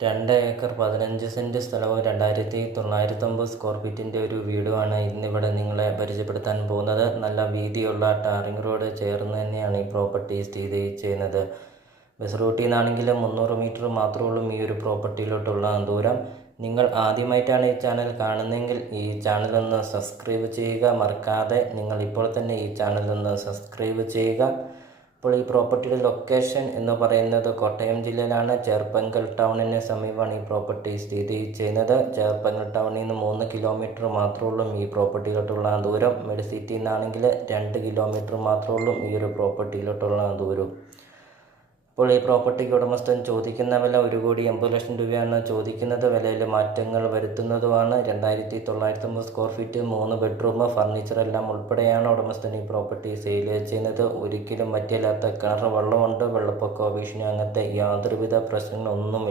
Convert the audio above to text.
2 acre 15 cent സ്ഥലവും 2909 square ഫീറ്റിൻ്റെ ഒരു വീടുമാണ് ഇന്നിവിടെ നിങ്ങളെ പരിചയപ്പെടുത്താൻ പോകുന്നത്. നല്ല വീതിയുള്ള ടാറിംഗ് റോഡ് ചേർന്ന് തന്നെയാണ് ഈ പ്രോപ്പർട്ടി സ്ഥിതി ചെയ്യുന്നത്. ബസ് റൂട്ടിൽ നിന്നാണെങ്കിലും 300 മീറ്റർ മാത്രമേ ഉള്ളൂ ഈ ഒരു പ്രോപ്പർട്ടിയിലോട്ടുള്ള ദൂരം. നിങ്ങൾ ആദ്യമായിട്ടാണ് ഈ ചാനൽ കാണുന്നതെങ്കിൽ ഈ ചാനലൊന്ന് സബ്സ്ക്രൈബ് ചെയ്യുക. മറക്കാതെ നിങ്ങൾ ഇപ്പോൾ തന്നെ ഈ ചാനലൊന്ന് സബ്സ്ക്രൈബ് ചെയ്യുക. അപ്പോൾ ഈ പ്രോപ്പർട്ടിയുടെ ലൊക്കേഷൻ എന്ന് പറയുന്നത് കോട്ടയം ജില്ലയിലാണ്. ചേർപ്പങ്കൽ ടൗണിന് സമീപമാണ് ഈ പ്രോപ്പർട്ടി സ്ഥിതി ചെയ്യുന്നത്. ചേർപ്പങ്കൽ ടൗണിൽ നിന്ന് 3 കിലോമീറ്റർ മാത്രമേ ഉള്ളൂ ഈ പ്രോപ്പർട്ടിയിലോട്ടുള്ള ദൂരം. മെഡിസിറ്റിയിൽ നിന്നാണെങ്കിൽ 2 കിലോമീറ്റർ മാത്രമേ ഉള്ളൂ ഈ ഒരു പ്രോപ്പർട്ടിയിലോട്ടുള്ള ദൂരം. അപ്പോൾ ഈ പ്രോപ്പർട്ടിക്ക് ഉടമസ്ഥൻ ചോദിക്കുന്ന വില 1,80,00,000 രൂപയാണ് ചോദിക്കുന്നത്. വിലയിൽ മാറ്റങ്ങൾ വരുത്തുന്നതുമാണ്. 2909 സ്ക്വയർ ഫീറ്റ്, 3 ബെഡ്റൂം, ഫർണിച്ചർ എല്ലാം ഉൾപ്പെടെയാണ് ഉടമസ്ഥൻ ഈ പ്രോപ്പർട്ടി സെയിൽ ചെയ്യുന്നത്. ഒരിക്കലും പറ്റില്ലാത്ത കിണർ വെള്ളമുണ്ട്. വെള്ളപ്പൊക്കമോ ഭീഷണി അങ്ങനത്തെ യാതൊരുവിധ പ്രശ്നങ്ങളൊന്നുമില്ല.